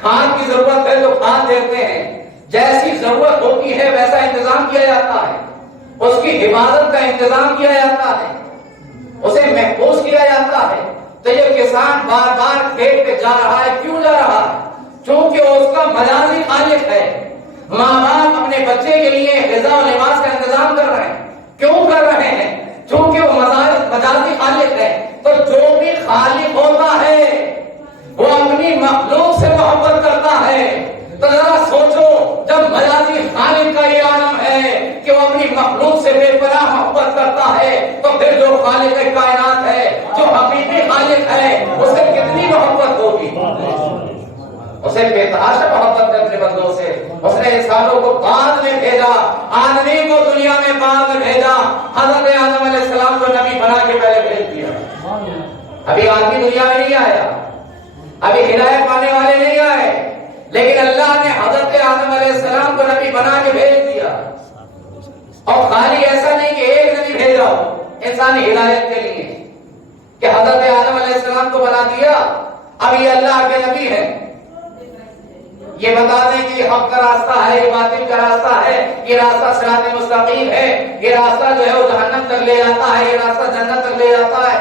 کھاد کی ضرورت ہے تو کھاد دیتے ہیں، جیسی ضرورت ہوتی ہے ویسا انتظام کیا جاتا ہے، اس کی حفاظت کا انتظام کیا جاتا ہے، اسے محفوظ کیا جاتا ہے۔ تو یہ کسان بار بار کھیت پہ جا رہا ہے، کیوں جا رہا ہے؟ چونکہ اس کا مجازی خالق ہے۔ ماں باپ اپنے بچے کے لیے غذا و لباس کا انتظام کر رہے ہیں، کیوں کر رہے ہیں؟ چونکہ وہ مجازی خالق ہے۔ تو جو بھی خالق ہوتا ہے وہ اپنی مخلوق سے محبت کرتا ہے۔ تو ذرا سوچو، جب مجازی خالق کا یہ عالم ہے کہ وہ اپنی مخلوق سے بے پناہ محبت کرتا ہے، تو پھر جو خالق کائنات ہے، جو حقیقی خالق ہے، اس سے کتنی محبت ہوگی؟ اسے بے تحاشا محبت ہے اپنے بندوں سے۔ اس نے انسانوں کو بعد میں بھیجا، آدمی کو دنیا میں بعد میں بھیجا۔ حضرت آدم علیہ السلام کو نبی بنا کے پہلے بھیج دیا۔ ابھی آدمی دنیا میں نہیں آیا، ابھی ہدایت پانے والے نہیں آئے، لیکن اللہ نے حضرت آدم علیہ السلام کو نبی بنا کے بھیج دیا۔ اور خالی ایسا نہیں کہ ایک نبی بھیجا ہو انسانی ہدایت کے لیے، کہ حضرت آدم علیہ السلام کو بنا دیا، اب یہ اللہ کے نبی ہے، یہ بتا دیں کہ یہ حق کا راستہ ہے، یہ باطل کا راستہ ہے، یہ راستہ صراط مستقیم ہے، یہ راستہ جو ہے وہ جہنم تک لے جاتا ہے، یہ راستہ جنت تک لے جاتا ہے،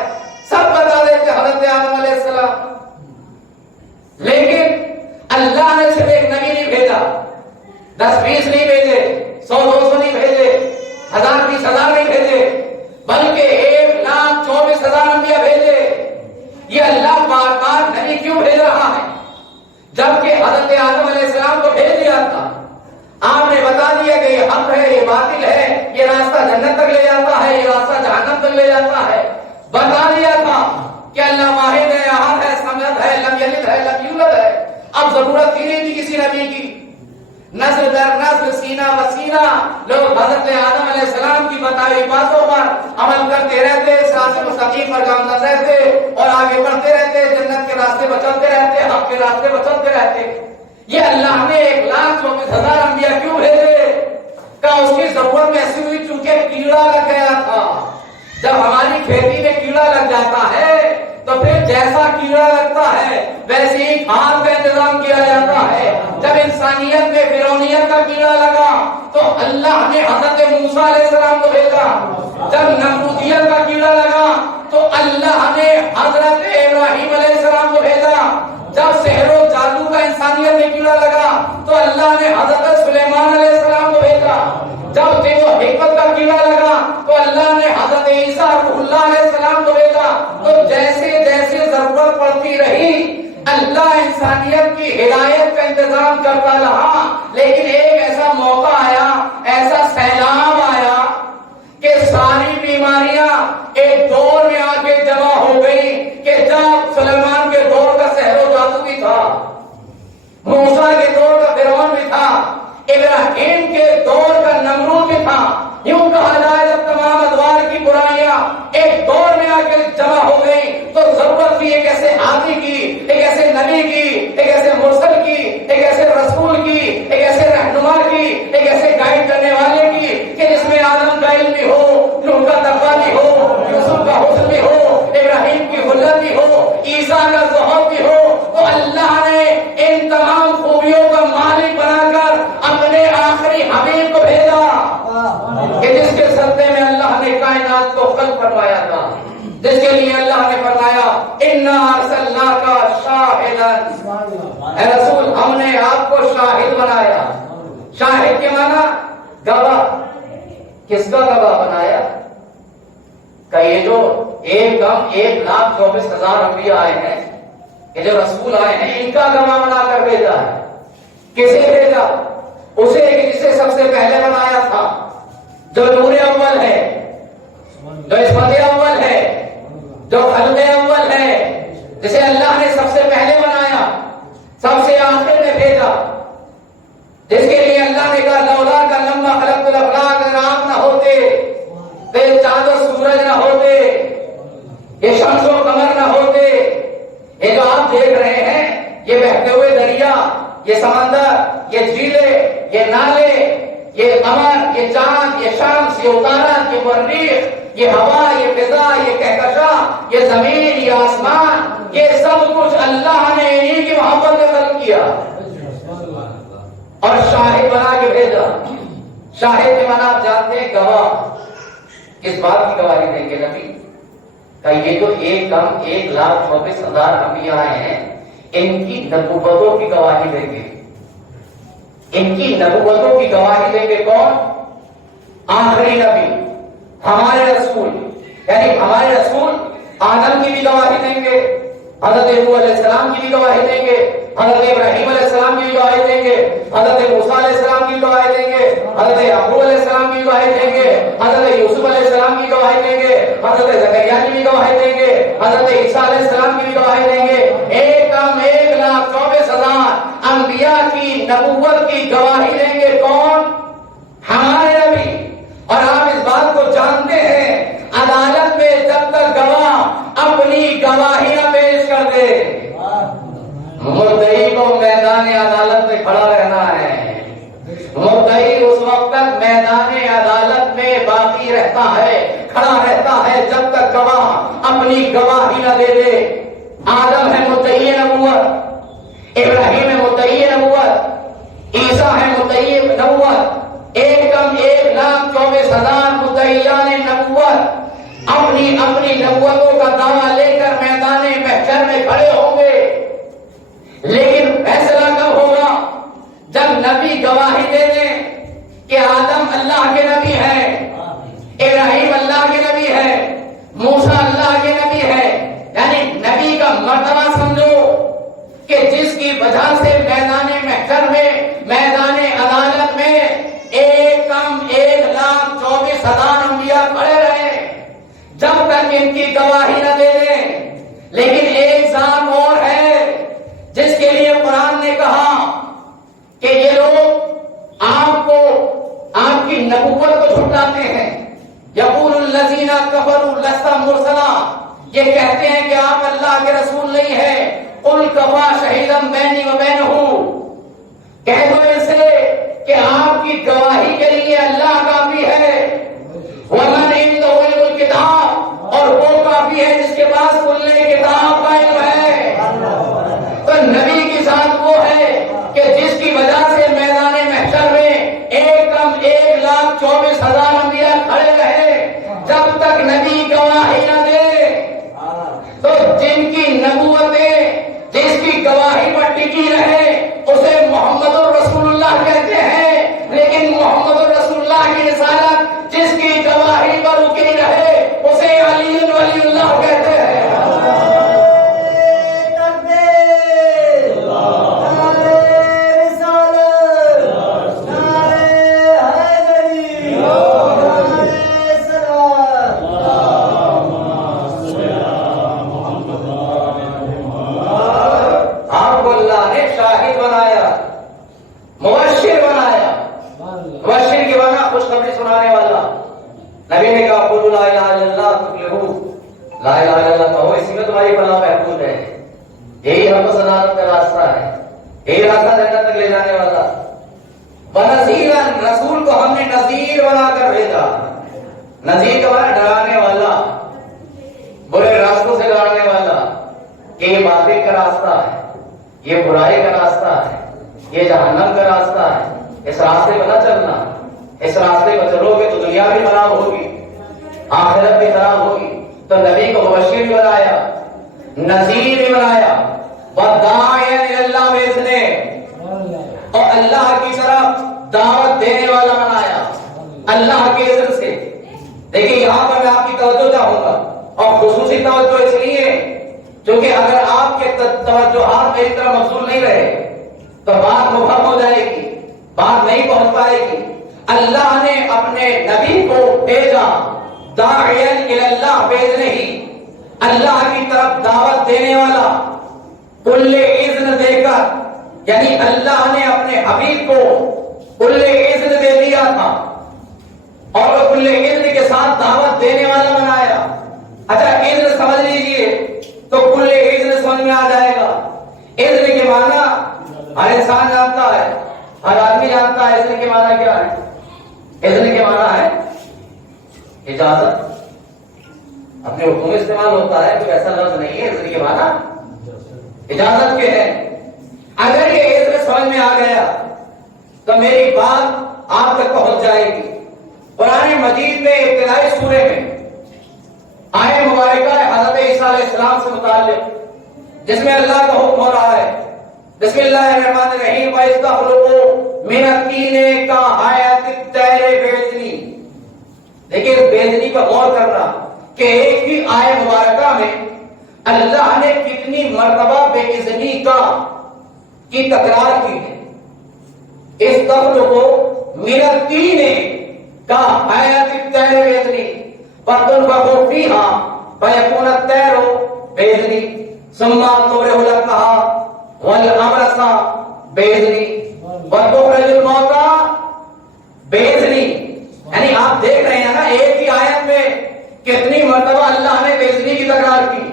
سب بتا دیتے حضرت آدم علیہ السلام۔ لیکن اللہ نے صرف ایک نبی نہیں بھیجا، 10-20 نہیں بھیجے، 100-200 نہیں بھیجے، 1000-20,000 نہیں بھیجے، بلکہ 1,24,000 انبیاء بھیجے۔ یہ اللہ بار بار نبی کیوں بھیج رہا ہے؟ جبکہ حضرت آدم علیہ السلام کو بھیج دیا تھا، آپ نے بتا دیا کہ یہ حق ہے، یہ باطل ہے، یہ راستہ جنت تک لے جاتا ہے، یہ راستہ جہنم تک لے جاتا ہے، بتا دیا تھا کہ اللہ واحد ہے، احد ہے، صمد ہے، لم یلد ہے، لم یولد ہے۔ اب ضرورت ہی نہیں تھی کسی نبی کی، نسل در نسل، سینہ بسینہ لوگ حضرت آدم علیہ السلام کی بتائی ہوئی باتوں پر عمل کرتے رہتے، صراط مستقیم پر گامزن رہتے اور آگے بڑھتے رہتے، جنت کے راستے پر چلتے رہتے، حق کے راستے پر چلتے رہتے۔ یہ اللہ نے 1,24,000 انبیاء کیوں بھیجے؟ کہ اس کی ضرورت ایسی ہوئی چونکہ کیڑا لگ گیا تھا۔ جب ہماری کھیتی میں کیڑا لگ جاتا ہے تو پھر جیسا کیڑا لگتا ہے ویسے ہی کھاد کا انتظام کیا جاتا ہے۔ جب انسانیت میں فرعونیت کا کیڑا لگا تو اللہ نے حضرت موسیٰ علیہ السلام کو بھیجا۔ جب نمرودیت کا کیڑا لگا تو اللہ نے حضرت ابراہیم علیہ السلام کو بھیجا۔ جب سحر و جادو کا انسانیت میں کیڑا لگا تو اللہ نے حضرت سلیمان علیہ السلام کو بھیجا۔ جب دین و حکمت کا کیڑا لگا تو اللہ نے حضرت عیسیٰ روح اللہ علیہ السلام کو بھیجا۔ تو جیسے جیسے ضرورت پڑتی رہی اللہ انسانیت کی ہدایت کا انتظام کرتا رہا، لیکن ایک ایسا موقع آیا، ایسا سیلاب آیا کہ ساری بیماریاں ایک دور میں آ کے جمع ہو گئی کہ جب سلیمان کے دور کا سحر و جادو بھی تھا، موسیٰ کے دور کا فرعون بھی تھا، ابراہیم کے دور کا نمرود بھی تھا۔ یوں کہا جائے جب تمام ادوار کی برائیاں ایک دور میں آ کے جمع ہو گئی تو ضرورت تھی ایک ایسے ہادی کی، ایک ایسے نبی کی، ایک ایسے مرسل کی، ایک ایسے رسول کی، ایک ایسے رہنما کی، ایک ایسے گائیڈ کرنے والے کی کہ جس میں آدم کا علم بھی ہو، نوح کا تقویٰ بھی ہو، یوسف کا حسن بھی ہو، ابراہیم کی خلت بھی ہو، عیسیٰ کا زہد بھی ہو۔ تو اللہ نے ان تمام خوبیوں کا مالک بنا کر اپنے آخری حبیب کو بھیجا کہ جس کے صدقے میں اللہ نے کائنات کو خلق فرمایا تھا، جس کے لیے اللہ نے فرمایا اِنَّا أَرْسَلْنَاكَ شَاهِدًا، اے رسول ہم نے آپ کو شاہد بنایا۔ شاہد کے معنی گواہ۔ کس کا گواہ بنایا؟ کہ یہ جو 1,24,000 انبیاء آئے ہیں، یہ جو رسول آئے ہیں، ان کا گواہ بنا کر بھیجا ہے۔ کسے بھیجا؟ اسے کہ جسے سب سے پہلے بنایا تھا، جو نور اول ہے، جو عصمت اول ہے، جو خلق اول ہے، جسے اللہ نے سب سے پہلے بنایا، سب سے آخر میں بھیجا، جس کے لیے اللہ نے کہا لولا کا لما خلقت الافلاک، اگر آپ نہ ہوتے تو یہ چاند و سورج نہ ہوتے، یہ شمس و قمر نہ ہوتے، یہ جو آپ دیکھ رہے ہیں، یہ بہتے ہوئے دریا، یہ سمندر، یہ جھیلیں، یہ نالے، یہ قمر، یہ چاند، یہ شمس، یہ اتارت، یہ مریخ، یہ ہوا، یہ فضا، یہ کہکشاں، یہ زمین، یہ آسمان، یہ سب کچھ اللہ نے انہی کی محبت میں خلق کیا۔ کیا اور شاہد بنا کے بھیجا. شاہد کے معنی آپ جانتے ہیں گواہ. کس بات کی گواہی دیں گے نبی؟ کہ یہ جو 1,24,000 انبیاء ہیں ان کی نبوتوں کی گواہی دیں گے. ان کی نبوتوں کی گواہی دیں گے کون؟ آخری نبی ہمارے رسول. یعنی ہمارے رسول آدم کی بھی گواہی دیں گے, حضرت نوح علیہ السلام کی بھی گواہی دیں گے, حضرت ابراہیم علیہ السلام کی بھی گواہی دیں گے, حضرت موسیٰ علیہ السلام کی بھی گواہی دیں گے, حضرت یعقوب علیہ السلام کی بھی گواہی دیں گے, حضرت یوسف علیہ السلام کی گواہی دیں گے, حضرت زکریا کی بھی گواہی دیں گے, حضرت عیسیٰ علیہ السلام کی بھی گواہی دیں گے. 1,24,000 انبیاء کی نبوت کی گواہی دیں گے کون؟ ہمارے نبی. اور آپ اس بات کو جانتے ہیں عدالت میں جب تک گواہ اپنی گواہی نہ پیش کر دے مدعی کو میدان عدالت میں کھڑا رہنا ہے. مدعی اس وقت تک میدان عدالت میں باقی رہتا ہے, کھڑا رہتا ہے جب تک گواہ اپنی گواہی نہ دے دے. آدم ہے مدعی نبوت, ابراہیم ہے مدعی نبوت, عیسیٰ ہے مدعی نبوت. 1,24,000 مدعیان نبوت اپنی اپنی نبوتوں کا دعویٰ لے کر میدان محشر میں کھڑے ہوں گے. لیکن فیصلہ کب ہوگا؟ جب نبی گواہی دے دیں کہ آدم اللہ کے نبی ہے, ابراہیم اللہ کے نبی ہے, موسیٰ اللہ کے نبی ہے. یعنی نبی کا مرتبہ سمجھو کہ جس کی وجہ سے میدان محشر میں, میدان عدالت میں 1,24,000 انبیاء کھڑے رہے جب تک ان کی گواہی نہ دے دیں. لیکن ایک ذات اور ہے جس کے لیے قرآن نے کہا کہ یہ لوگ آپ کو, آپ کی نبوت کو جھٹلاتے ہیں. یقول الذین کفروا لست مرسلا, یہ کہتے ہیں کہ آپ اللہ کے رسول نہیں ہیں. قل کفا شہیدا بینی و بینہ, کہہ دو اسے کہ آپ کی گواہی کے لیے اللہ کافی ہے. ومن عنده علم الکتاب, اور وہ کافی ہے جس کے پاس کل کتاب کا علم ہے. تو نبی کی ذات وہ ہے کہ جس کی وجہ سے میدان محشر میں 1,24,000 انبیاء کھڑے رہے جب تک نبی گواہی نہ دے. تو جن کی نبوتیں جس کی گواہی پر ٹکی رہے اسے محمد الرسول اللہ کہتے ہیں. لیکن محمد الرسول اللہ کی رسالت جس کی گواہی پر رکی رہے اسے علی ولی اللہ کہتے ہیں. نبی نے کہا قولوا لا الہ الا اللہ تفلحوا, لا الہ الا اللہ کہو, اسی میں تمہاری فلاح محفوظ ہے. یہی حق و سعادت کا راستہ ہے, یہی راستہ جنت تک لے جانے والا. ونذیرا, رسول کو ہم نے نذیر بنا کر بھیجا. نذیر کا معنی ڈرانے والا, برے راستوں سے ڈرانے والا, کہ یہ باطل کا راستہ ہے, یہ برائی کا راستہ ہے, یہ جہنم کا راستہ ہے, اس راستے پر نہ چلنا. اس راستے پر چلو گے تو دنیا بھی خراب ہوگی, آخرت بھی خراب ہوگی. تو نبی کو مبشر بھی بنایا, نذیر بھی بنایا, وداعیا الی اللہ باذنہ, اور اللہ کی طرف دعوت دینے والا بنایا اللہ کے اذن سے. دیکھیں یہاں پر میں آپ کی توجہ چاہوں گا, اور خصوصی توجہ اس لیے کیونکہ اگر آپ کے توجہات میری طرف مبذول نہیں رہے تو بات مبہم ہو جائے گی, بات نہیں پہنچ پائے گی. اللہ نے اپنے نبی کو بھیجا داعیا الی اللہ بھیجنے ہی, اللہ کی طرف دعوت دینے والا, کل اذن دے کر. یعنی اللہ نے اپنے حبیب کو کل اذن دے دیا تھا اور کل اذن کے ساتھ دعوت دینے والا بنایا. اچھا اذن سمجھ لیجئے تو کل اذن سمجھ میں آ جائے گا. اذن کے معنی ہر انسان جانتا ہے, ہر آدمی جانتا ہے اذن کے معنی کیا ہے. اذن کے معنی ہے اجازت, اپنے اردو میں استعمال ہوتا ہے, کوئی ایسا لفظ نہیں ہے. اذن کے معنی اجازت کے ہیں. اگر یہ سمجھ میں آ گیا تو میری بات آپ تک پہنچ جائے گی۔ قرآن مجید میں ابتدائی سورے میں آیت مبارکہ ہے حضرت عیسیٰ علیہ السلام سے متعلق، جس میں اللہ کا حکم ہو رہا ہے بسم اللہ الرحمن الرحیم وَإِسْتَخْلُقُ مِنَ الطِّينِ كَهَيْئَةِ الطَّيْرِ بِإِذْنِهِ۔ دیکھیے اس بےزنی پر غور کرنا کہ ایک ہی آیت مبارکہ میں اللہ نے کتنی مرتبہ بے اذنی کی تکرار کی ہے۔ اِسْتَخْلُقُ مِنَ الطِّينِ كَهَيْئَةِ الطَّيْرِ بِإِذْنِهِ فَتُنفَخُ فِيهَا فَيَكُونُ الطَّيْرُ بِإِذْنِهِ ثُمَّ تُبْرِئُ الْأَكْمَحَ والابرص بیزنی وتخرج الموتى بیزنی۔ یعنی آپ دیکھ رہے ہیں نا ایک ہی آیت میں کتنی مرتبہ اللہ نے بیزنی کی تکرار کی۔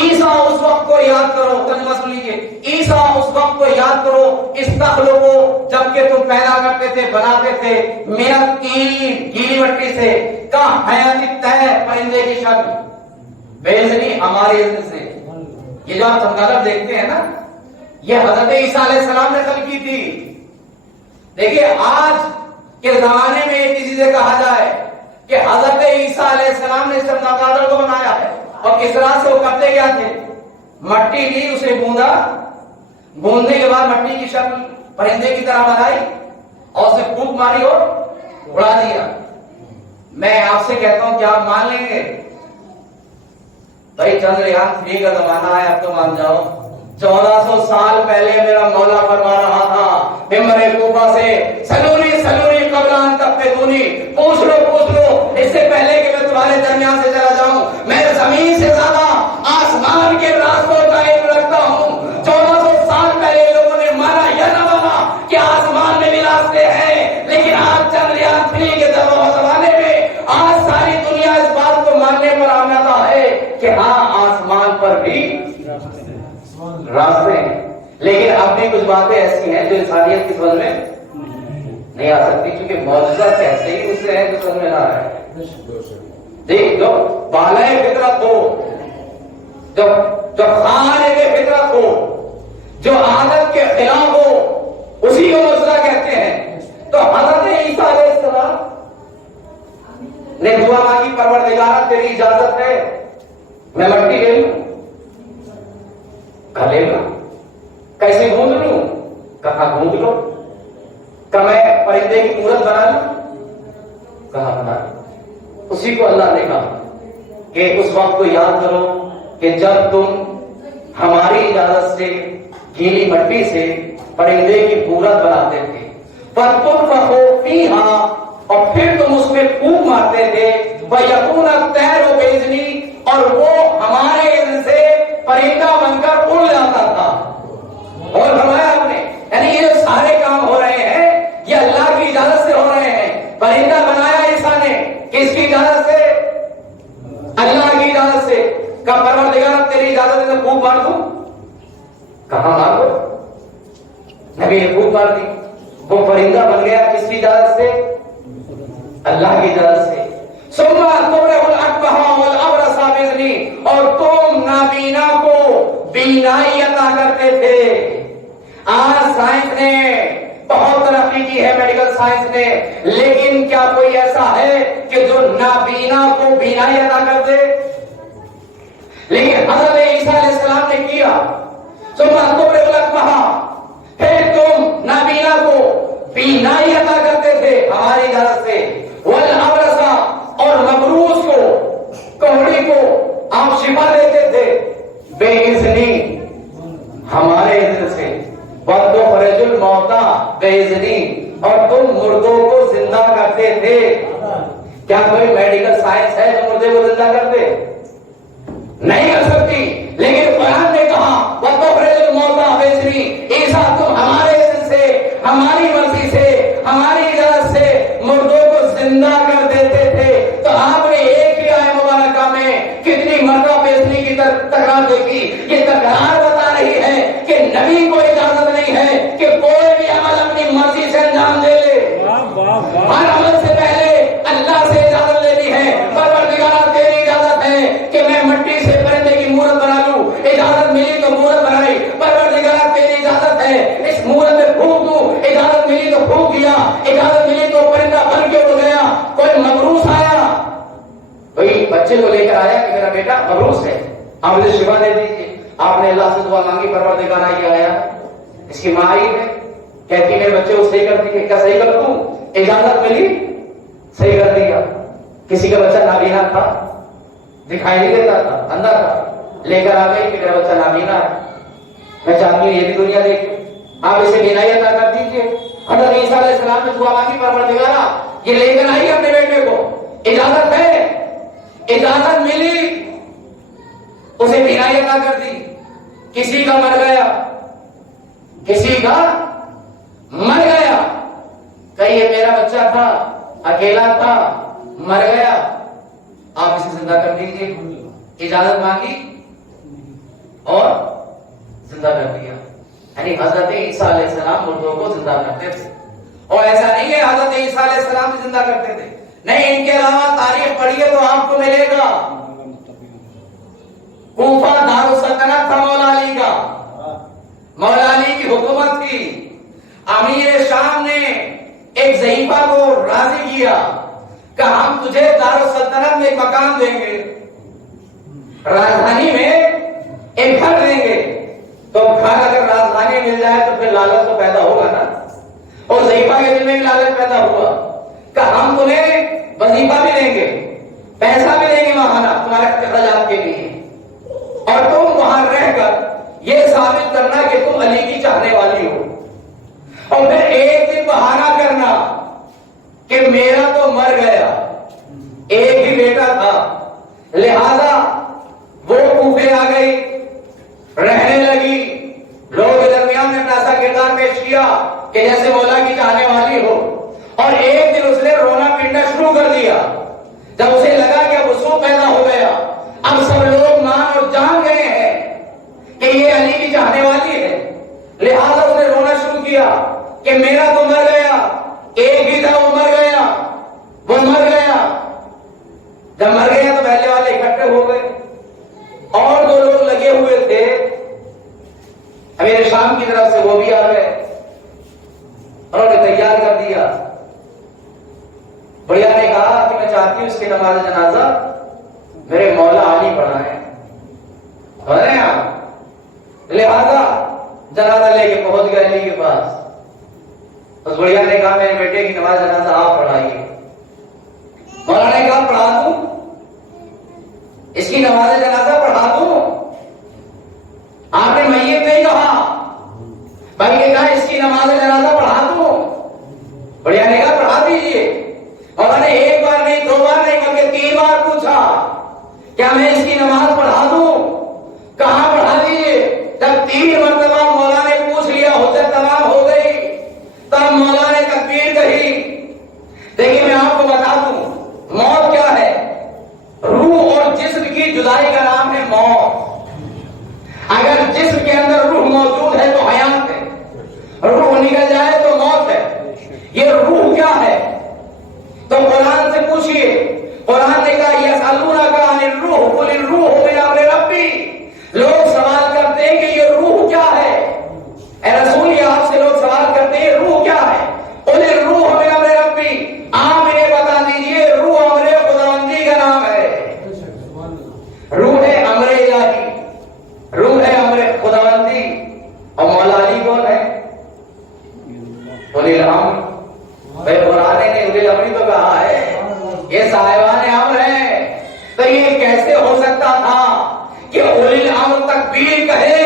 عیسیٰ اس وقت کو یاد کرو، ترجمہ سن لیجیے، عیسیٰ اس وقت کو یاد کرو استخلقو جب کہ تم پیدا کرتے تھے، بناتے تھے، من الطین گیلی مٹی سے، کا حیات الطیر پرندے کی شکل، بیزنی ہمارے اذن سے۔ یہ جو آپ چمگادڑ دیکھتے ہیں نا یہ حضرت عیسیٰ علیہ السلام نے خلق کی تھی۔ دیکھیے آج کے زمانے میں یہ کسی سے کہا جائے کہ حضرت عیسیٰ علیہ السلام نے اس چمگادڑ کو بنایا ہے اور کس طرح سے وہ کرتے کیا تھے، مٹی لی اسے گوندا، گوندنے کے بعد مٹی کی شکل پرندے کی طرح بنائی اور اسے پھونک ماری اور اڑا دیا۔ میں آپ سے کہتا ہوں کہ آپ مان لیں گے؟ بھائی چندریان 3 کا زمانہ ہے، اب تو مان جاؤ۔ 1400 سال پہلے میرا مولا فرما رہا تھا ممبر کوفہ سے، سلونی سلونی قبل ان تفتونی، پوچھ لو اس سے پہلے کہ میں تمہارے درمیان سے چلا جاؤں، میں زمین سے زیادہ آسمان کے راستوں کا علم رکھتا ہوں۔ 1400 سال پہلے لوگوں نے مانا یا نہ مانا کہ آسمان میں بھی راستے ہیں، لیکن آج چندریان 3 کے زمانے میں آج ساری دنیا اس بات کو ماننے پر آمادہ ہے کہ ہاں آسمان پر بھی راستے ہیں، لیکن اب بھی کچھ باتیں ایسی ہیں جو انسانیت کی سمجھ میں نہیں آ سکتی، کیونکہ معجزہ کہتے ہی اس سے ہے جو سمجھ میں نہ آئے۔ دیکھ جو بالائے فطرت ہو، جو خارج فطرت ہو، جو عادت کے خلاف ہو، اسی کو معجزہ کہتے ہیں۔ تو حضرت عیسیٰ علیہ السلام نے دعا مانگی پروردگار تیری اجازت ہے میں مٹی لے لوں؟ کہا لے لوں۔ کیسے گوند لوں؟ کہا گوند لو۔ کہ میں پرندے کی صورت بنا لوں؟ کہا بنا لوں۔ اسی کو اللہ نے کہا کہ اس وقت کو یاد کرو کہ جب تم ہماری اجازت سے گیلی مٹی سے پرندے کی صورت بناتے تھے، فَتُنفَخُ فِيهَا، اور پھر تم اس میں پھونک مارتے تھے، وَيَكُونَ الطَّيْرُ بِإِذْنِي، اور وہ ہمارے اذن سے پرندہ بن کر اڑ جاتا تھا۔ اور فرمایا آپ نے یعنی یہ جو سارے کام ہو رہے ہیں یہ اللہ کی اجازت سے ہو رہے ہیں۔ پرندہ بنایا عیسیٰ نے کس کی اجازت سے؟ اللہ کی اجازت سے۔ کہا پروردگار تیری اجازت ہے تو پھونک مار دوں؟ کہاں مار دو؟ نبی نے پھونک مار دی، وہ پرندہ بن گیا کس کی اجازت سے؟ اللہ کی اجازت سے۔ ثم تبرئ الاکمح والابرص باذنی، اور تم نابینا کو بینائی عطا کرتے تھے۔ آج سائنس نے بہت ترقی کی ہے، میڈیکل سائنس نے، لیکن کیا کوئی ایسا ہے کہ جو نابینا کو بینائی عطا کر دے؟ لیکن حضرت عیسیٰ علیہ السلام نے کیا۔ ثم تبرئ الاکمح، پھر تم نابینا کو بینائی عطا کرتے تھے ہماری اجازت سے، والابرص، اور مبروس کو، کوڑی کو آپ شفا دیتے تھے بے اذنی، ہمارے اذن سے، وَتُخْرِجُ الْمَوْتَىٰ بِإِذْنِی، اور تم مردوں کو زندہ کرتے تھے۔ کیا کوئی میڈیکل سائنس ہے جو مردے کو زندہ کرتے؟ نہیں کر سکتی، لیکن قرآن نے کہا وَتُخْرِجُ الْمَوْتَىٰ بِإِذْنِی، عیسیٰ تم ہمارے اذن سے، ہماری مرضی سے، ہماری اجازت سے مردوں کو زندہ کر دیتے تھے۔ تو آپ نے ایک ہی آیت مبارکہ میں کتنی مرتبہ بیزنی کی تکرار دیکھی۔ یہ تکرار بتا رہی ہے کہ نبی کو اجازت نہیں ہے کہ کوئی بھی عمل اپنی مرضی سے انجام دے لے، ہر عمل سے پہلے اللہ سے اجازت لینی ہے۔ پروردگار تیری اجازت ہے کہ میں مٹی سے پرندے کی مورت بنا لوں، اجازت اجازت ملی تو پھونک دیا، اجازت ملی تو پرندہ بن کے اڑ گیا، کوئی مبروس آیا، کوئی بچے کو لے کر آیا کہ میرا بیٹا مبروس ہے، آپ مجھے شفا دے دیجیے، آپ نے اللہ سے دعا مانگی، پروردگار یہ آیا، اس کی ماں آئی ہے، کہتی میرے بچے کو صحیح کر دیے، کیا صحیح کر دوں؟ اجازت ملی، صحیح کر دیا۔ کسی کا بچہ نابینا تھا، دکھائی نہیں دیتا تھا، اندھا تھا، لے کر آ گئی کہ میرا بچہ نابینا ہے، میں چاہتی ہوں یہ بھی دنیا دیکھے، آپ اسے بینائی عطا کر دیجیے۔ حضرت عیسیٰ علیہ السلام نے دعا مانگی، پروردگارا یہ لے کر آئی اپنے بیٹے کو، اجازت ہے، اجازت ملی، اسے بینائی عطا کر دی۔ کسی کا مر گیا، کسی کا مر گیا، کہیں یہ میرا بچہ تھا، اکیلا تھا، مر گیا، آپ اسے زندہ کر دیجیے، اجازت مانگی اور زندہ کر دیا۔ یعنی حضرت عیسیٰ علیہ السلام مردوں کو زندہ کرتے تھے، اور ایسا نہیں ہے حضرت عیسیٰ علیہ السلام بھی زندہ کرتے تھے، نہیں، ان کے علاوہ تاریخ پڑھیے تو آپ کو ملے گا، کوفہ دارالسلطنت تھا مولا علی کا، مولا علی کی حکومت تھی، امیر شام نے ایک ضعیفہ کو راضی کیا کہ ہم تجھے دارالسلطنت میں ایک مکان دیں گے، راجدھانی میں ایک گھر دیں گے، تو گھر اگر راجدھانی مل جائے تو پھر لالچ تو پیدا ہوگا نا، اور ضعیفہ کے دل میں بھی لالچ پیدا ہوا کہ ہم تمہیں وظیفہ بھی دیں گے، پیسہ بھی دیں گے ماہانہ تمہارے اخراجات کے لیے، اور تم وہاں رہ کر یہ ثابت کرنا کہ تم علی کی چاہنے والی ہو، اور پھر ایک دن بہانہ کرنا کہ میرا تو مر گیا، ایک ہی بیٹا تھا، لہذا وہ کوفے آ گئی، رہنے لگی، لوگوں کے درمیان میں اپنا ایسا کردار پیش کیا کہ جیسے مولا کی چاہنے والی ہو، اور ایک دن اس نے رونا پیٹنا شروع کر دیا، جب اسے لگا کہ اب وصول پیدا ہو گیا، اب سب لوگ مان اور جان گئے ہیں کہ یہ علی کی چاہنے والی ہے، لہذا اس نے رونا شروع کیا کہ میرا تو مر گیا، ایک ہی تھا، وہ مر گیا، وہ مر گیا۔ جب مر گیا تو محلے والے اکٹھے ہو گئے، اور دو لوگ لگے ہوئے تھے امیر شام کی طرف سے، وہ بھی آ گئے، انہوں نے تیار کر دیا۔ بڑھیا نے کہا کہ میں چاہتی ہوں اس کی نماز جنازہ میرے مولا علی پڑھائیں، آپ لہذا جنازہ لے کے پہنچ گئے علی کے پاس۔ اس بڑھیا نے کہا میرے بیٹے کی نماز جنازہ آپ پڑھائیے۔ مولا نے کہا پڑھا دوں، اس کی نماز جنازہ پڑھا دوں؟ آپ نے میت نہیں کہا بلکہ کہا اس کی نماز جنازہ پڑھا دوں؟ بڑھیا نے کہا پڑھا دیجیے۔ مولا نے ایک بار نہیں، دو بار نہیں بلکہ 3 بار پوچھا کیا میں اس کی نماز پڑھا دوں؟ کہاں پڑھا دیجیے۔ جب 3 مرتبہ مولا نے پوچھ لیا، حجت تمام ہو گئی، تب مولا نے تکبیر کہی۔ دیکھیے میں آپ کو بتا دوں موت کیا ہے، روح اور جسم کی جدائی کا نام ہے موت۔ اگر جسم کے اندر روح موجود ہے تو حیات ہے، روح نکل جائے تو موت ہے۔ یہ روح کیا ہے تو قرآن سے پوچھئے، قرآن نے کہا یسألونک عن الروح قل الروح من امر ربی۔ لوگ سوال کرتے ہیں کہ یہ روح کیا ہے، اے رسول یہ آپ سے لوگ سوال کرتے ہیں روح کیا ہے، قل الروح من امر ربی، آپ انہیں بتا دیجئے روح امر خداوندی کا نام ہے، روح ہے امر الہی، روح ہے امر خداوندی۔ اور مولا علی کون ہے؟ اولی الامر۔ بھائی قرآن نے اولی الامر تو کہا ہے، یہ صاحبان امر ہیں، تو یہ کیسے ہو سکتا تھا کہ اولی الامر تکبیر کہے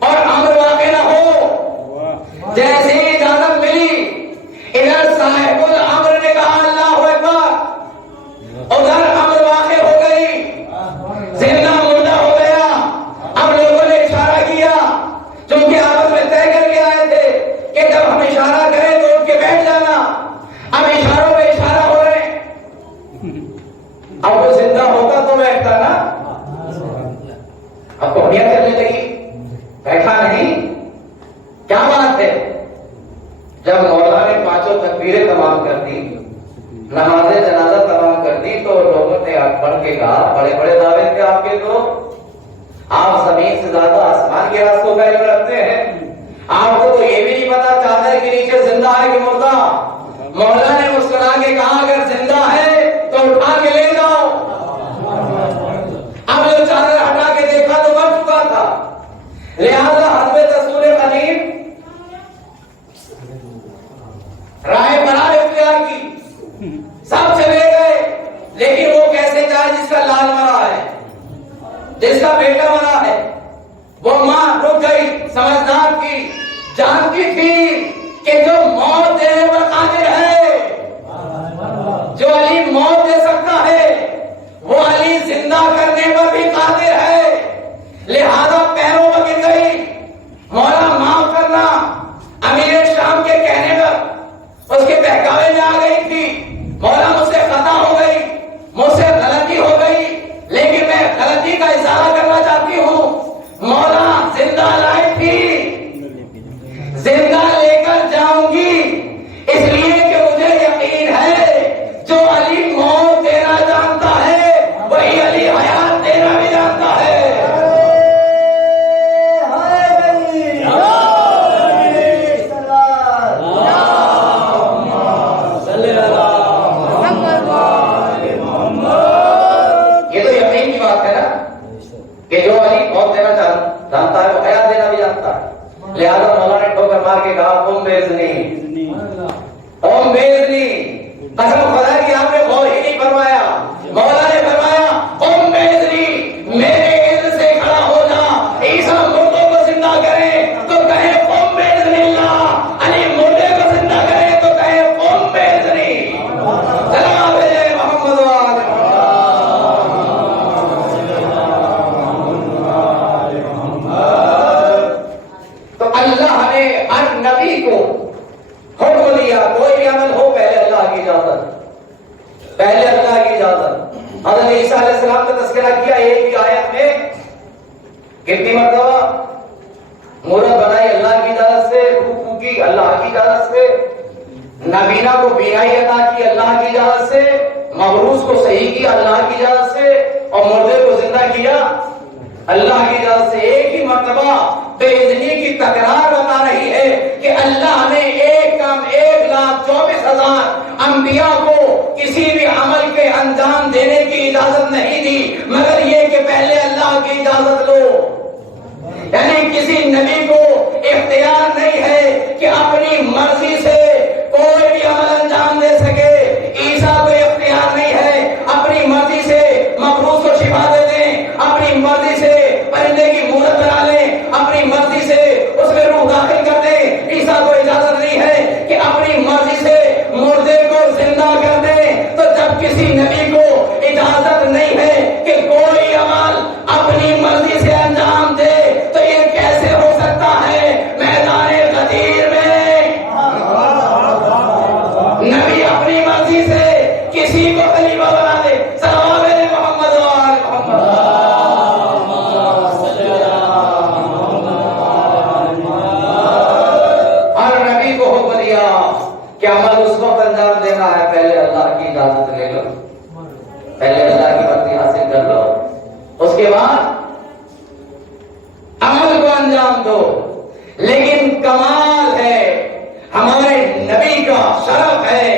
اور امر واقع نہ ہو؟ جیسے اجازت ملی ادھر صاحب الامر نے کہا اللہ اکبر، ادھر امر واقع ہو گئی، زندہ مردہ ہو گیا۔ اب لوگوں نے اشارہ کیا، چونکہ آپس میں طے کر کے آئے تھے کہ جب ہم اشارہ کریں تو اٹھ کے بیٹھ جانا، اب اشاروں پہ اشارہ ہو رہے ہیں۔ اب وہ زندہ ہوتا تو بیٹھتا نا، اب کوڑیاں چلنے لگی، بیٹھا نہیں، کیا بات ہے؟ جب مولا نے 5 تکبیریں تمام کر دی، نماز جنازہ تمام کر دی، تو لوگوں نے پڑھ کے کہا بڑے بڑے دعوے تھے آپ کے، تو آپ زمین سے زیادہ آسمان کے راستوں کا علم رکھتے ہیں، آپ کو تو یہ بھی نہیں پتا چادر کے نیچے کہ مردہ؟ مولا نے مسکرا کے کہا اگر زندہ ہے تو اٹھا کے لے جاؤ۔ اب جو چادر ہٹا کے دیکھا تو مر چکا تھا، لہذا حضرت رسول کریم رائے برائے اختیار کی، سب چلے گئے، لیکن وہ کیسے جائے جس کا لال مرا ہے، جس کا بیٹا مرا ہے؟ وہ ماں رک گئی، سمجھدار کی، جانتی تھی کہ جو موت دینے پر قادر ہے، جو علی موت دے سکتا ہے، وہ علی زندہ کرنے پر بھی قادر ہے، لہذا پیروں پر گر گئی، مولا معاف کرنا۔ امیر شام کے کہنے پر اس کے بہکاوے میں آ گئی تھی، مولا مجھ سے خطا ہو گئی، مجھ سے غلطی ہو گئی، لیکن میں غلطی کا اظہار کرنا چاہتی ہوں۔ مولا زندہ لائی تھی، زندہ لے کر جاؤں گی، اس لیے کہ مجھے یقین ہے جو علی موت دینا جانتا ہے وہی علی حیات دینا بھی جانتا ہے۔ یہ تو یقین کی بات ہے نا کہ جو علی موت دینا جانتا ہے وہ حیات دینا بھی جانتا ہے، لہذا مولا نے ٹھوکر مار کے کہا قم بیزنی، قم بیزنی، قسم خدا کی آپ نے غور ہی نہیں فرمایا، مولا نے فرمایا قم بیزنی، میرے اذن سے کھڑا ہو جا، عیسیٰ مردوں کو زندہ کرے تو کہے قم بیزنی اللہ، علی مردے کو زندہ کرے تو کہے قم بیزنی، جناب محمد تو اللہ نے ہر نبی کو حکم دیا کوئی بھی عمل ہو پہلے اللہ کی اجازت، پہلے اللہ کی اجازت۔ حضرت عیسیٰ علیہ السلام کا تذکرہ کیا ایک ہی آیت میں، کتنی مرتبہ؟ مورت بنائی اللہ کی اجازت سے، روح پھونکی اللہ کی اجازت سے، نابینا کو بینائی عطا کی اللہ کی اجازت سے، مبروس کو صحیح کیا اللہ کی اجازت سے، اور مردے کو زندہ کیا اللہ کی اجازت سے۔ ایک ہی مرتبہ بے اذنی کی تکرار بتا رہی ہے کہ اللہ نے 1,24,000 انبیاء کو کسی بھی عمل کے انجام دینے کی اجازت نہیں دی مگر یہ کہ پہلے اللہ کی اجازت لو، یعنی کسی نبی کو اختیار نہیں ہے کہ اپنی مرضی سے کوئی بھی عمل انجام دے سکے۔ عیسیٰ کو اختیار نہیں ہے اپنی مرضی سے مبروس کو شفا دے دیں، اپنی مرضی سے پرندے کی مورت بنا لیں، اپنی مرضی سے اس میں روح داخل کر دیں۔ عیسیٰ کو اجازت نہیں ہے کہ اپنی مرضی سے مردے کو زندہ کر دیں۔ تو جب کسی نبی کو اجازت نہیں ہے کہ کوئی عمل اپنی مرضی سے انجام دے تو یہ کیسے ہو سکتا ہے؟ میدان غدیر میں نبی اپنی مرضی سے کسی کو خلیفہ بنا دے۔ صلوات محمد و آل محمد۔ ہر نبی کو حکم دیا کہ عمل اس وقت انجام دینا ہے پہلے اللہ کی اجازت لے لو، پہلے اللہ کی مرضی حاصل کر لو، اس کے بعد عمل کو انجام دو۔ لیکن کمال ہے، ہمارے نبی کا شرف ہے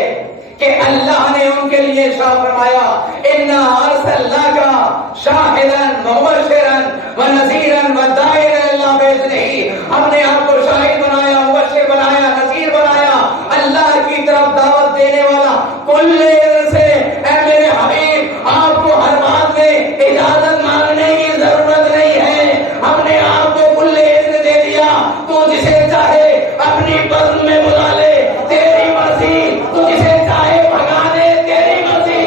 کہ اللہ نے ان کے لیے ارشاد فرمایا اِنَّا أَرْسَلْنَاكَ شَاهِدًا وَمُبَشِّرًا وَنَذِيرًا وَدَاعِيًا إِلَى اللَّهِ بِإِذْنِهِ، ہم نے آپ کو شاہد بنایا، مبشر بنایا، نذیر بنایا، اللہ کی طرف دعوت دینے والا۔ کل اذن سے اے میرے حبیب آپ کو ہر بات میں اجازت مانگنے کی ضرورت نہیں ہے، ہم نے آپ کو کل اذن دے دیا، تو جسے چاہے اپنی بزم میں بلا لے، تیری مرضی، تو جسے چاہے بھگا دے، تیری مرضی۔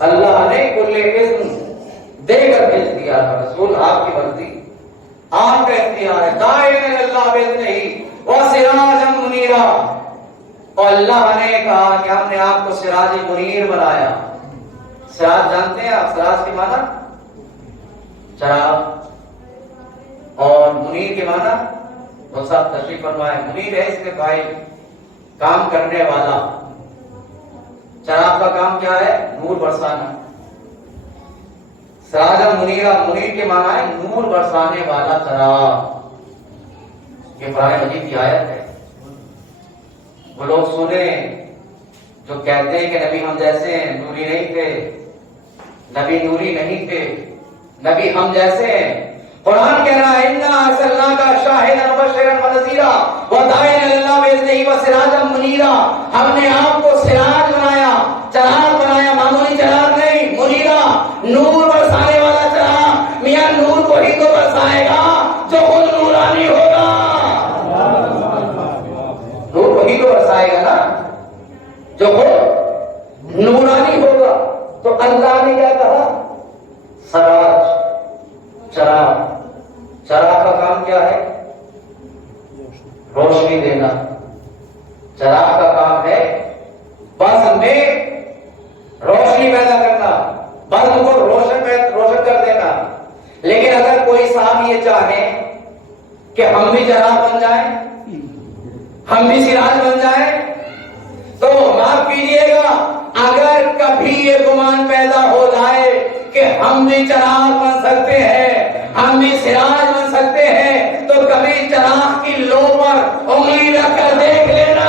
اللہ نے کل اذن دے کر بھیج دیا رسول، آپ کی مرضی، آپ کا اختیار ہے۔ داعِیًا إِلَى اللَّهِ بِإِذْنِهِ وَسِرَاجًا مُنِيرًا، اور اللہ نے کہا کہ ہم نے آپ کو سراج منیر بنایا۔ سراج جانتے ہیں آپ؟ سراج کے معنی چراغ، اور منیر کے معنی وہ صاحب تشریف فرمائے. منیر ہے اس کے بھائی, کام کرنے والا. چراغ کا کام کیا ہے؟ نور برسانا. سراجا منیرا, منیر کے معنی ہے نور برسانے والا چراغ. یہ قرآن مجید کی آیت ہے. وہ لوگ سنیں جو کہتے ہیں کہ نبی ہم جیسے ہیں, نوری نہیں تھے. نبی نوری نہیں تھے, نبی ہم جیسے ہیں. قرآن کہہ رہا ہے اِنَّا أَرْسَلْنَاكَ شَاهِدًا وَبَشِّرًا وَنَذِيرًا وَدَاعِيًا إِلَى اللَّهِ بِإِذْنِهِ وَسِرَاجًا مُنِيرًا. ہم نے آپ کو سراج بنایا, چراغ بنایا, معمولی چراغ نہیں, منیرا, نور برسانے والا چراغ. میاں نور کو ہی تو برسائے گا جو خود نورانی ہوگا. نور کو ہی تو برسائے گا نا جو خود نورانی ہوگا. تو اللہ نے کیا کہا؟ سراج, چراغ. چراغ کا کام کیا ہے؟ روشنی دینا. چراغ کا کام ہے بزم میں روشنی پیدا کرنا, بزم کو روشن کر دینا. لیکن اگر کوئی صاحب یہ چاہے کہ ہم بھی چراغ بن جائیں, ہم بھی سراج بن جائیں, تو معاف کیجیے گا, اگر کبھی یہ گمان پیدا ہو جائے کہ ہم بھی چراغ بن سکتے ہیں, ہم بھی سراج بن سکتے ہیں, تو کبھی چراغ کی لو پر انگلی رکھ کر دیکھ لینا.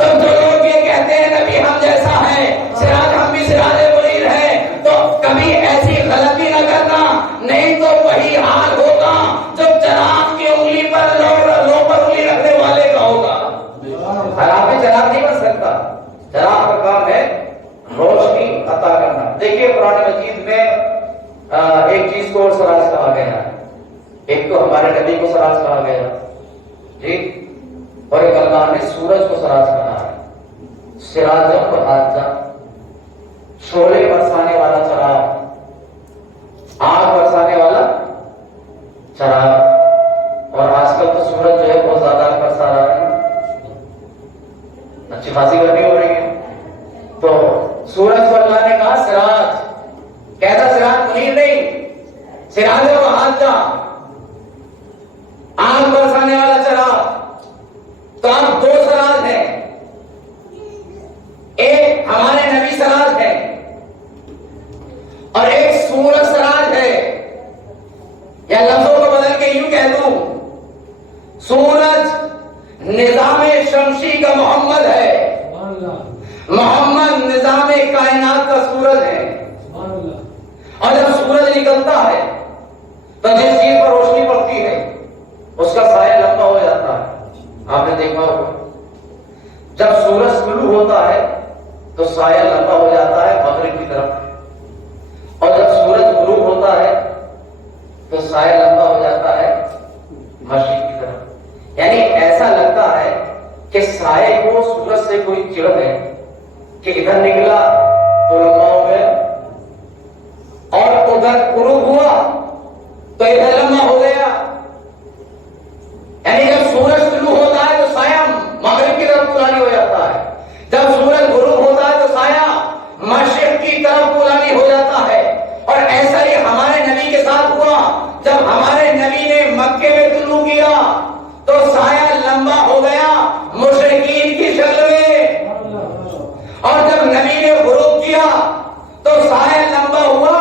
تو جو لوگ یہ کہتے ہیں نبی ہم جیسا ہے, سراج ہم بھی سراج منیر ہے, تو کبھی ایسی غلطی نہ کرنا, نہیں تو وہی حال ہوگا جو چراغ کی انگلی پر لو پر انگلی رکھنے والے کا ہوگا. خراب چراغ نہیں بن سکتا. چراغ کا کام ہے روشنی عطا کرنا. دیکھیے قرآن مجید میں ایک چیز کو اور سراج کہا گیا ہے. ایک تو ہمارے نبی کو سراج کہا گیا جی, اور ایک اللہ نے سورج کو سراج کہا ہے. سراج و حاجہ, شعلے برسانے والا چراغ, آگ برسانے والا چراغ. اور آج کل تو سورج جو ہے بہت زیادہ برسا رہا ہے, اچھی خاصی گرمی ہو رہی ہے. تو سورج کو اللہ نے کہا سراج. کیسا سراج؟ منیر نہیں, سراج و حاجہ, آگ برسانے والا چراغ. تو آپ دو سراج ہیں, ایک ہمارے نبی سراج ہے اور ایک سورج سراج ہے. یا لفظوں کو بدل کے یوں کہہ دوں, سورج نظام شمسی کا محمد ہے, محمد نظام کائنات کا سورج ہے. اور جب سورج نکلتا ہے تو جس چیز پر روشنی پڑتی ہے اس کا سایہ لمبا ہو جاتا ہے. آپ نے دیکھا ہوگا جب سورج طلوع ہوتا ہے تو سایہ لمبا ہو جاتا ہے مغرب کی طرف, اور جب سورج غروب ہوتا ہے تو سایہ لمبا ہو جاتا ہے مشرق کی طرف. یعنی ایسا لگتا ہے کہ سائے کو سورج سے کوئی چڑ ہے کہ ادھر نکلا تو لمبا ہو گیا, اور ادھر غروب ہوا تو ادھر لمبا ہو گیا. یعنی جب سورج طلوع ہوتا ہے تو سایہ مغرب کی طرف پلانی ہو جاتا ہے, جب سورج غروب ہوتا ہے تو سایہ مشرق کی طرف پلانی ہو جاتا ہے. اور ایسا ہی ہمارے نبی کے ساتھ ہوا. جب ہمارے نبی نے مکے میں طلوع کیا تو سایہ لمبا ہو گیا مشرکین کی شکل میں, اور جب نبی نے غروب کیا تو سایہ لمبا ہوا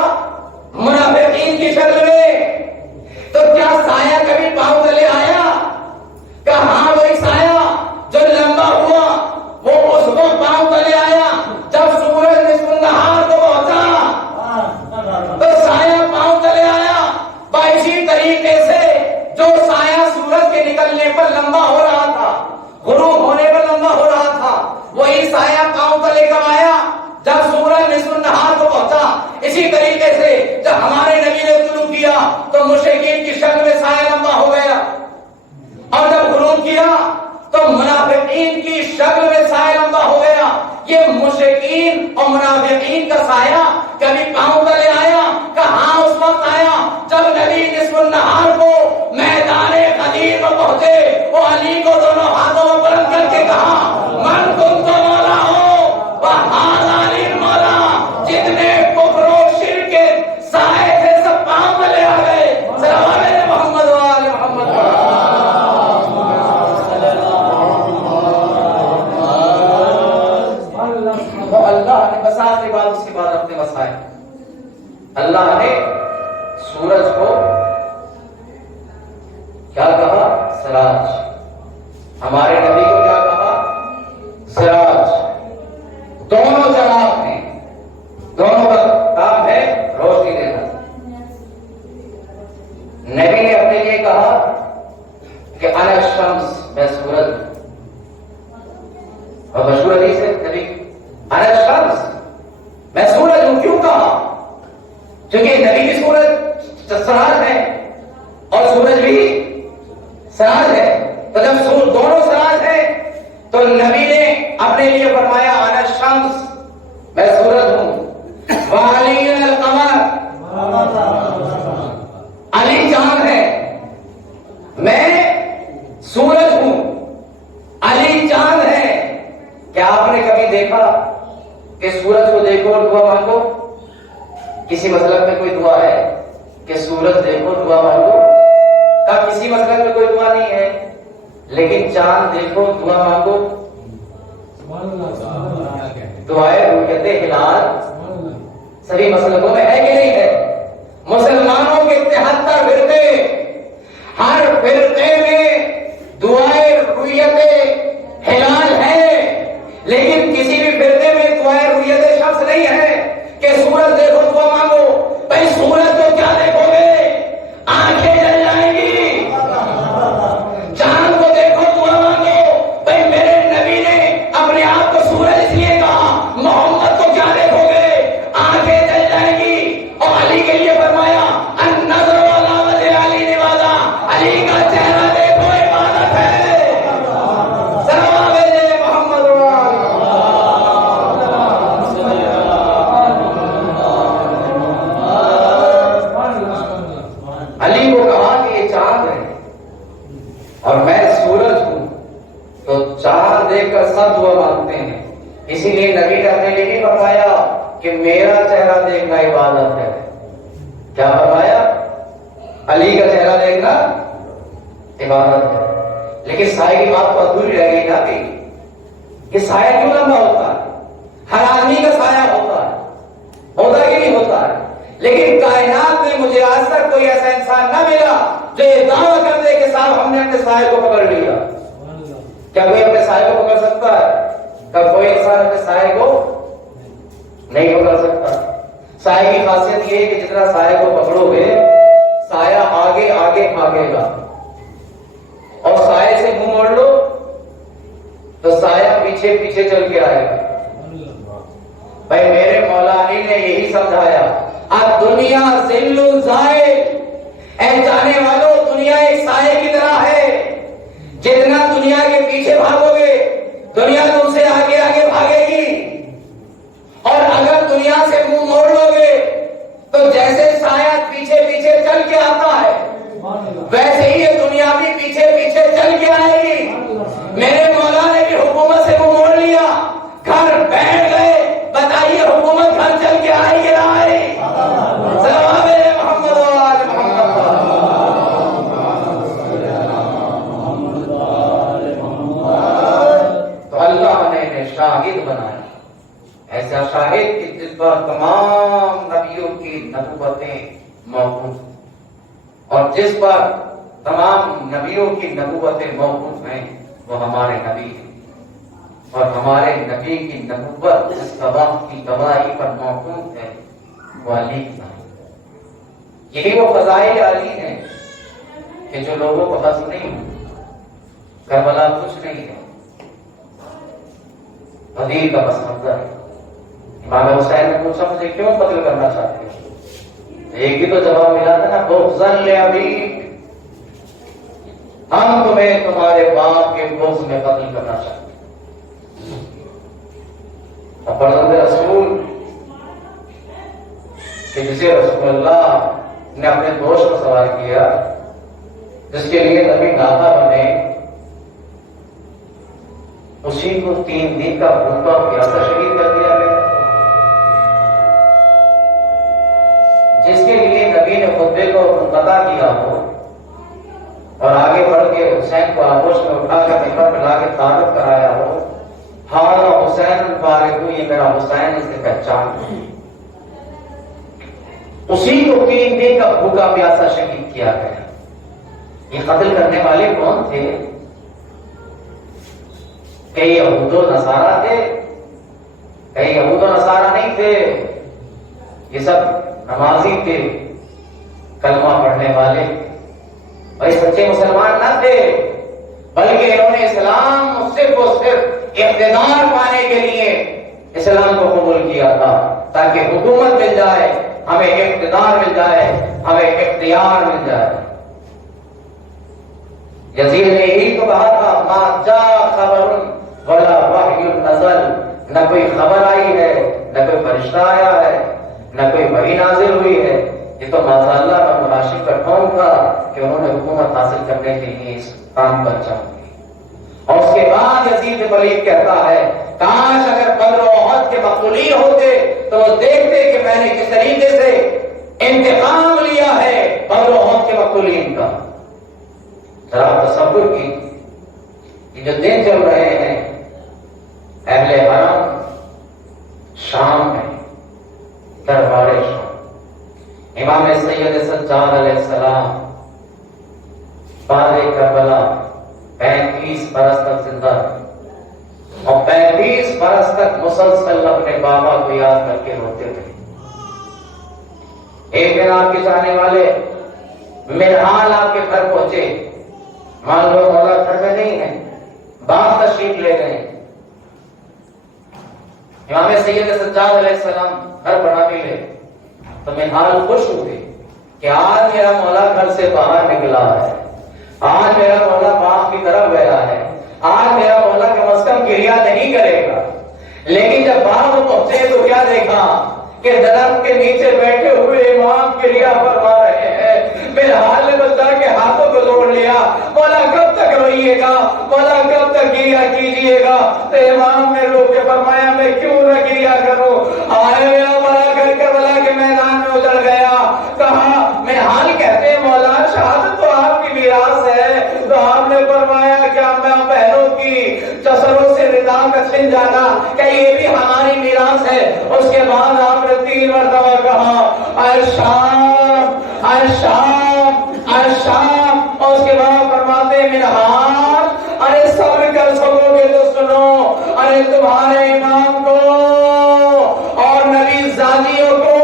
منافقین کی شکل میں. تو کیا سایہ کبھی پاؤں تلے آیا؟ کہاں وہی سایہ جو لمبا ہوا وہ اس کو پاؤں تلے آیا جب سورج نصف النہار کو پہنچا تو سایہ پاؤں تلے آیا. اسی طریقے سے جو سایہ سورج کے نکلنے پر لمبا ہو رہا تھا, غروب ہونے پر لمبا ہو رہا تھا, وہی سایہ پاؤں تلے کب آیا؟ جب سورج نصف النہار کو پہنچا. اسی طریقے سے جب ہمارے نبی نے طلوع کیا تو مشرکین کی شکل میں سایہ لمبا ہو گیا, اور جب غروب کیا تو منافقین کی شکل میں سایہ لمبا ہو گیا. یہ مشرکین اور منافقین کا سایہ کبھی پاؤں تلے آیا؟ کہاں اس وقت آیا جب نبی نصف النہار کو میدان غدیر میں پہنچے, وہ علی کو دونوں ہاتھوں میں بلند کر کے کہا من تم تو مولا ہو وہذا علی مولا. جتنے کفر و شرک کے سائے تھے سب پاؤں تلے آ گئے. سلام علیہ محمد و آل محمد. سراج. ہمارے نبی کو کیا کہا؟ سراج. دونوں چراغ ہیں، دونوں کا کام ہے روشنی دینا. نبی نے اپنے لیے کہا کہ انا الشمس، میں سورج. اور مشہور حدیث ہے نبی انا الشمس، میں سورج ہوں. کیوں کہا؟ کیونکہ نبی بھی سورج سراج ہے اور سورج بھی سراج ہے. تو جب دونوں سراج ہیں تو نبی نے اپنے لیے فرمایا انا الشمس، میں سورج ہوں. وعلی القمر، علی چاند ہے، میں سورج ہوں، علی چاند ہے. کیا آپ نے کبھی دیکھا کہ سورج کو دیکھو اور دعا مانگو؟ کسی مسلک میں کوئی دعا ہے کہ سورج دیکھو دعا مانگو؟ کسی مسلک میں کوئی دعا نہیں ہے. لیکن چاند دیکھو دعا مانگو. دعائے رؤیت ہلال سبھی مسلکوں میں ہے کہ نہیں ہے؟ مسلمانوں کے 73 فرقے، ہر فرقے میں دعائے رؤیت ہلال ہے، لیکن کسی بھی فرقے میں دعائے رؤیت شمس نہیں ہے کہ سورج دیکھو دعا مانگو. بھائی سورج کو کیا دیکھو گے؟ آنکھیں جل جائیں گی. چاند کو دیکھو دعا مانگو. بھائی میرے نبی نے اپنے آپ کو سورج اس لیے کہا. محمد کو کیا دیکھو گے؟ آنکھیں جل جائیں گی. اور علی کے لیے فرمایا النظر والا وجہ علی نوازا، علی کا چہرہ دیکھو عبادت ہے. سلام علیہ محمد. علی کو کہا کہ یہ چاند ہے اور میں سورج ہوں. تو چاند دیکھ کر سب دعا مانگتے ہیں. اسی لیے نبی نے اپنے لیے نہیں فرمایا کہ میرا چہرہ دیکھنا عبادت ہے. کیا فرمایا؟ علی کا چہرہ دیکھنا عبادت ہے. لیکن سائے کی بات تو ادھوری رہ گئی نا کہ سایہ کیوں لمبا ہوتا ہے؟ ہر آدمی کا سایہ ہوتا ہے کہ نہیں ہوتا ہے؟ لیکن کائنات میں مجھے آج تک کوئی ایسا انسان نہ ملا جو یہ دعویٰ کر دے کہ صاحب ہم نے اپنے سائے کو پکڑ لیا. کیا کوئی اپنے سائے کو پکڑ سکتا ہے؟ کیا کوئی انسان اپنے سائے کو نہیں پکڑ سکتا؟ سائے کی خاصیت یہ ہے کہ جتنا سائے کو پکڑو گے سایہ آگے آگے بھاگے گا، اور سائے سے منہ موڑ لو تو سایہ پیچھے پیچھے چل کے آئے گا. بھائی میرے مولا علی نے یہی سمجھایا دنیا ذل زائل. اے جانے والوں، دنیا ایک سائے کی طرح ہے. جتنا دنیا کے پیچھے بھاگو گے دنیا تم سے آگے آگے بھاگے گی، اور اگر دنیا سے منہ موڑ لو گے تو جیسے سایہ پیچھے پیچھے چل کے آتا ہے ویسے ہی یہ دنیا بھی پیچھے پیچھے چل کے آئے گی. میرے مولا نے بھی حکومت سے منہ موڑ لیا، گھر بیٹھ گئے. بتائیے حکومت گھر چل کے آئے کہ نہ آئے؟ سلام علیہ محمد وآل محمد. تو اللہ نے انہیں شاہد بنایا، ایسا شاہد کہ جس پر تمام نبیوں کی نبوتیں موقوف، اور جس پر تمام نبیوں کی نبوتیں موقوف ہیں وہ ہمارے نبی ہیں. اور ہمارے نبی کی نبوت جس گواہ کی گواہی پر موقوف ہے وہ علی کی ہے. یہی وہ فضائل علی ہیں کہ جو لوگوں کو حاصل نہیں ہے. کربلا کچھ نہیں ہے، غدیر کا بس منظر ہے. امام حسین نے پوچھا مجھے کیوں قتل کرنا چاہتے ہیں؟ ایک ہی تو جواب ملا تھا نا، بغضاً لأبیک، ہم تمہیں تمہارے باپ کے بغض میں قتل کرنا چاہتے ہیں. فرزند رسول کہ جسے رسول اللہ نے اپنے دوست کو سوال کیا، جس کے لیے نبی داتا بنے، اسی کو 3 دن کا بھوکا پیاسا شہید کر دیا گیا. جس کے لیے نبی نے خطبے کو منقطع کیا ہو اور آگے بڑھ کے حسین کو آغوش میں اٹھا کر ممبر پہ لا کے تعارف کرایا ہو، ہاں حسین الفارق، یہ میرا حسین، اس کی پہچان. اسی کو 3 دن کا بھوکا پیاسا شہید کیا گیا. یہ قتل کرنے والے کون تھے؟ کئی یہود و نصارہ تھے؟ کئی یہود و نصارہ نہیں تھے، یہ سب نمازی تھے، کلمہ پڑھنے والے، اور سچے مسلمان نہ تھے، بلکہ انہوں نے اسلام صرف اور صرف اقتدار پانے کے لیے اسلام کو قبول کیا تھا، تاکہ حکومت مل جائے، ہمیں اقتدار مل جائے، ہمیں اختیار مل جائے۔ یزید نے یہی تو کہا تھا، ما جاء خبر ولا وحی نزل، نہ کوئی خبر آئی ہے، نہ کوئی فرشتہ آیا ہے، نہ کوئی وحی نازل ہوئی ہے۔ یہ تو ماشاء اللہ کا مراشد کا قوم تھا کہ انہوں نے حکومت حاصل کرنے کے لیے اس کام پر چاہا۔ اور اس کے بعد یزید پلید کہتا ہے، کاش اگر بدر و احد کے مقتولین ہوتے تو وہ دیکھتے کہ میں نے کس طریقے سے انتقام لیا ہے بدر و احد کے مقتولین کا۔ ذرا تصور کی کہ جو دن چل رہے ہیں اہل حرم شام میں، دربار شام، امام سید سجاد علیہ السلام بعد کربلا 35 برس تک زندہ اور 35 برس تک مسلسل اپنے بابا کو یاد کر کے روتے تھے۔ ایک دن آپ کے چاہنے والے منحال آپ کے گھر پہنچے، مان لو مولا گھر میں نہیں ہے، باپ تشریف لے گئے، امام سید سجاد علیہ السلام گھر بنا کے لے تو منحال خوش ہوئے کہ آج میرا مولا گھر سے باہر نکلا ہے، آج میرا مولا باپ کی طرف گیا ہے، آج میرا مولا کم از کم کریا نہیں کرے گا۔ لیکن جب باپ پہنچے تو کیا دیکھا کہ درخت کے نیچے بیٹھے ہوئے امام کریا فرما رہے ہیں۔ بلحال نے بتا کے ہاتھوں کو جوڑ لیا، مولا کب تک روئیے گا، مولا کب تک کریا کیجیے گا؟ تو امام نے رو کے فرمایا، میں کیوں نہ کریا کروں، آئے میرا مولا گھر کربلا کے میدان میں اجڑ گیا۔ کہا میں حال کہتے ہیں مولا شہادت تو آپ کی میراث ہے، تو آپ نے فرمایا کیا میں بہنوں کی چسروں سے ردا کا چھن جانا کہ یہ بھی ہماری میراث ہے؟ اس کے بعد آپ نے 3 مرتبہ کہا اے شام اے شام اے شام، اور اس کے بعد فرماتے منحال، ارے صبر کر سکو گے تو سنو، ارے تمہارے امام کو اور نبی زادیوں کو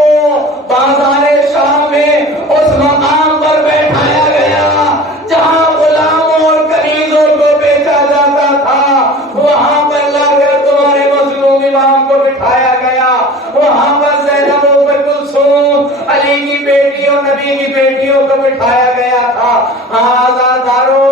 بازار شام میں اس مقام پر بیٹھایا گیا جہاں غلاموں اور کنیزوں کو بیچا جاتا تھا، وہاں پر لا کر تمہارے مظلوم امام کو بٹھایا گیا، وہاں پر زینب و ام کلثوم علی کی بیٹی اور نبی کی بیٹیوں کو بٹھایا گیا تھا۔ آزادارو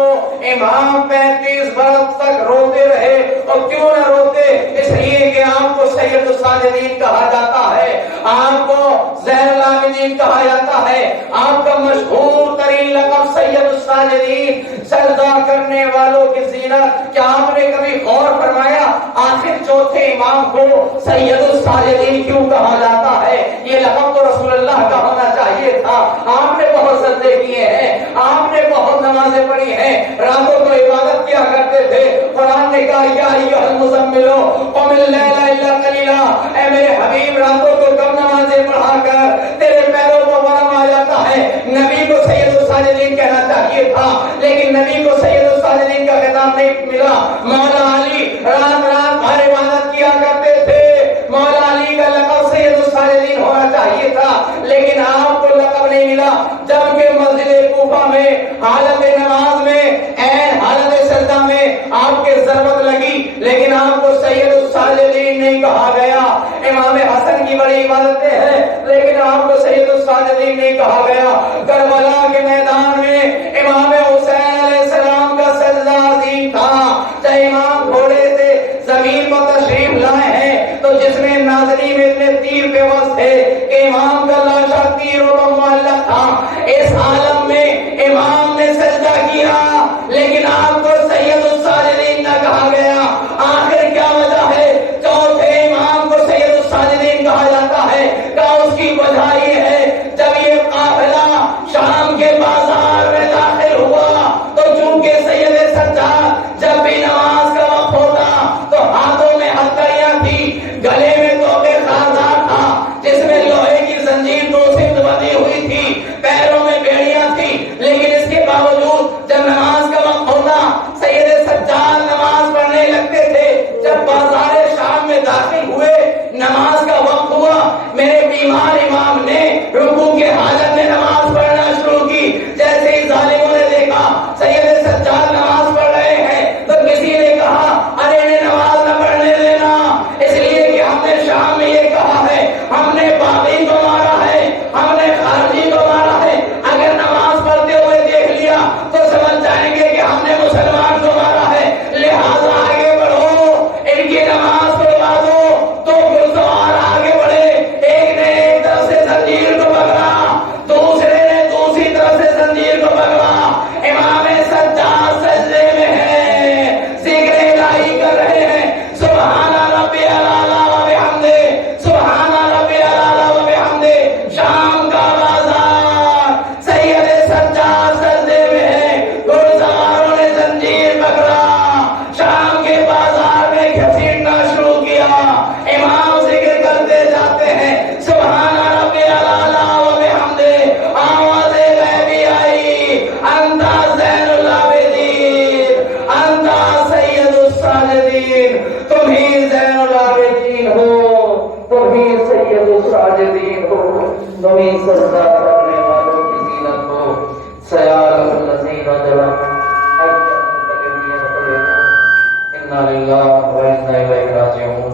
امام 35 برس تک روتے رہے، اور کیوں نہ روتے؟ اس لیے کہ آپ کو سید الساجدین کہا جاتا ہے، آپ کو زین العابدین کہا جاتا ہے، آپ کا مشہور ترین لقب سید الساجدین، سجدہ کرنے والوں کی زینت۔ کیا آپ نے کبھی غور فرمایا آخر چوتھے امام کو سید الساجدین کیوں کہا جاتا ہے؟ یہ لقب تو رسول اللہ کا ہونا چاہیے تھا۔ آپ نے بہت سجدے کیے ہیں، آپ نے بہت نمازیں پڑھی ہیں، راتوں کو عبادت کیا کرتے تھے۔ قرآن نے کہا یا ایھا المزمل قم اللیل الا قلیلا، اے میرے حبیب راتوں کو کم نمازیں پڑھا کر تیرے پیروں کو ورم آ جاتا ہے۔ نبی کو سید الساجدین کہنا چاہیے تھا، لیکن نبی کو سید الساجدین کا خطاب نہیں ملا۔ مولا علی رات رات بھر عبادت کیا کرتے تھے، مولا علی کا لقب سید الساجدین ہونا چاہیے تھا، لیکن آپ کو لقب نہیں ملا۔ جبکہ مسجد کوفہ میں حالت نماز میں عین حالت سجدہ میں آپ کے ضربت لگی، لیکن آپ کو سید الساجدین نہیں کہا گیا۔ امام حسن کی بڑی عبادتیں ہیں، لیکن آپ کو سید الساجدین نہیں کہا گیا۔ کربلا کے میدان میں امام حسین علیہ السلام کا سجدہ عظیم تھا۔ جب امام گھوڑے سے زمین پر تشریف لائے ہیں تو جس میں ناظرین میں اتنے تیر پہ وس تھے کہ امام کا لاشا تیروں پر معلق تھا۔ اس عالم میں امام نے سجدہ کیا، لیکن آپ کو سید الساجدین نہ کہا گیا۔ آخر کیا وجہ ہے چوتھے امام کو سید الساجدین کہا جاتا ہے؟ کیا اس کی وجہ یہ ہے جب یہ قافلہ شام کے بازار میں داخل ہوا بھی سجدہ کرنے والوں کی زینت ہو سیارۃ الذین ظلموا انا للہ و انا الیہ راجعون.